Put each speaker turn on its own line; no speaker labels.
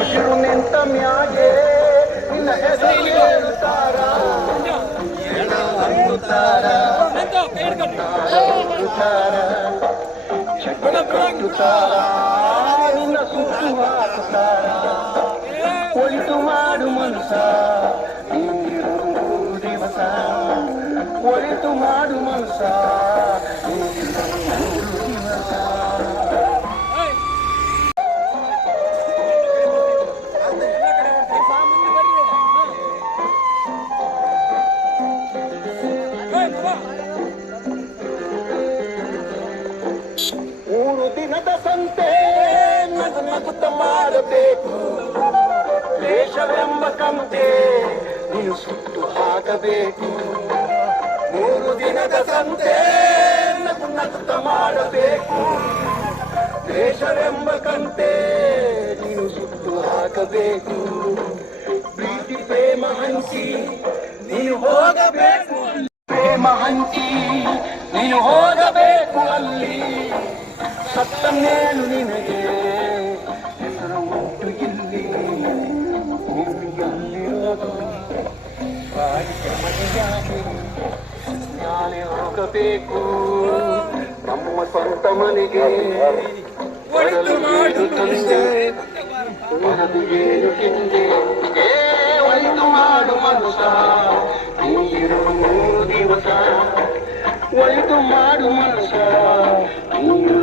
ಉಸಿರು ನಿಂತ ಮ್ಯಾಗೆ ನಿನ್ನ ಹೆಸರು ಹೇಳುತ್ತಾರ ಕಟ್ಟುತ್ತಾರ ನಿನ್ನ ಸುತ್ತು ಹಾಕುತ್ತಾರ ಒಳಿತು ಮಾಡು ಮನಸ ದಿವಸ ಒಳಿತು ಮಾಡು ಮನಸ ಮೂರು ದಿನದ ಸಂತೆ ನಗು ನಗುತ್ತ ಮಾಡಬೇಕು. ದೇಶವೆಂಬ ಕಂತೆ ನೀನು ಸುಟ್ಟು ಹಾಕಬೇಕು. ಮೂರು ದಿನದ ಸಂತೆ ನಗು ನಗುತ್ತ ಮಾಡಬೇಕು. ದೇಶವೆಂಬ ಕಂತೆ ನೀನು ಸುಟ್ಟು ಹಾಕಬೇಕು. ಪ್ರೀತಿ, ಪ್ರೇಮ ಹಂಚಿ ನೀನು ಹೋಗಬೇಕು. ಪ್ರೇಮ ಹಂಚಿ ನೀನು ಹೋಗಬೇಕು ಅಲ್ಲಿ. ಸತ್ತನ್ನೇನು ನಿನಗೆ ಹೆಸರು ಉಂಟು ಇಲ್ಲಿ. ಭೂಮಿಯಲ್ಲಿರೋದು ಬಾಡಿಗೆ ಮನೆಯಾಗಿ ನಾಳೆ ಹೋಗಬೇಕು. ನಮ್ಮ ಸ್ವಂತ ಮನೆಗೆ. ಮಾಡು ತಿಂದೆ. ಮಾಡು ಮನುಷ್ಯ ನೀನು